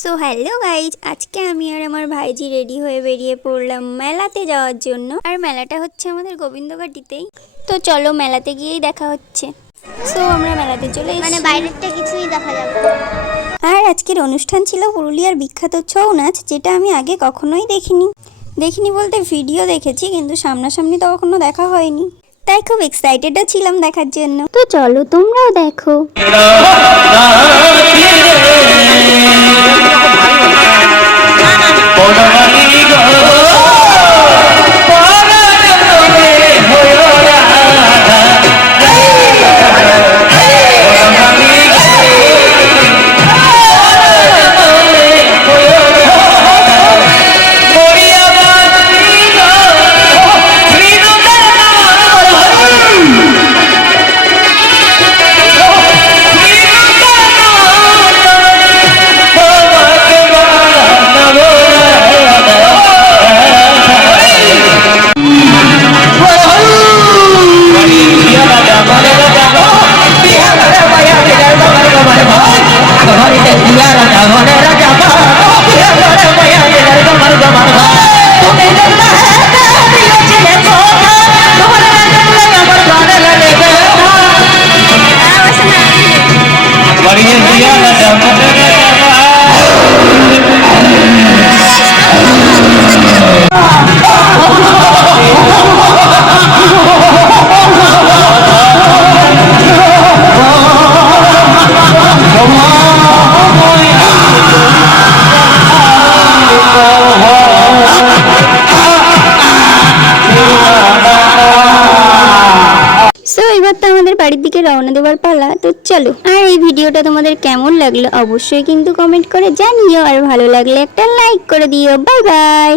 So hello guys, আজকে আমি আর আমার ভাইজি রেডি হয়ে বেরিয়ে পড়লাম মেলাতে যাওয়ার জন্য। আর মেলাটা হচ্ছে আমাদের গোবিন্দঘাটিতেই। তো চলো মেলাতে গিয়েই দেখা হচ্ছে। সো আমরা মেলাতে চলে এসেছি, মানে বাইরেরটা কিছুই দেখা যাবে। আর আজকের অনুষ্ঠান ছিল পুরুলিয়ার বিখ্যাত ছৌ নাচ, যেটা আমি আগে কখনোই দেখিনি বলতে ভিডিও দেখেছি, কিন্তু সামনাসামনি তো কখনো দেখা হয়নি। তাই খুব এক্সাইটেডও ছিলাম দেখার জন্য। তো চলো তোমরাও দেখো। এবার তো আমাদের বাড়ির দিকে রওনা দেওয়ার পালা। তো চলো, আর এই ভিডিওটা তোমাদের কেমন লাগলো অবশ্যই কিন্তু কমেন্ট করে জানিও, আর ভালো লাগলে একটা লাইক করে দিও। Bye bye.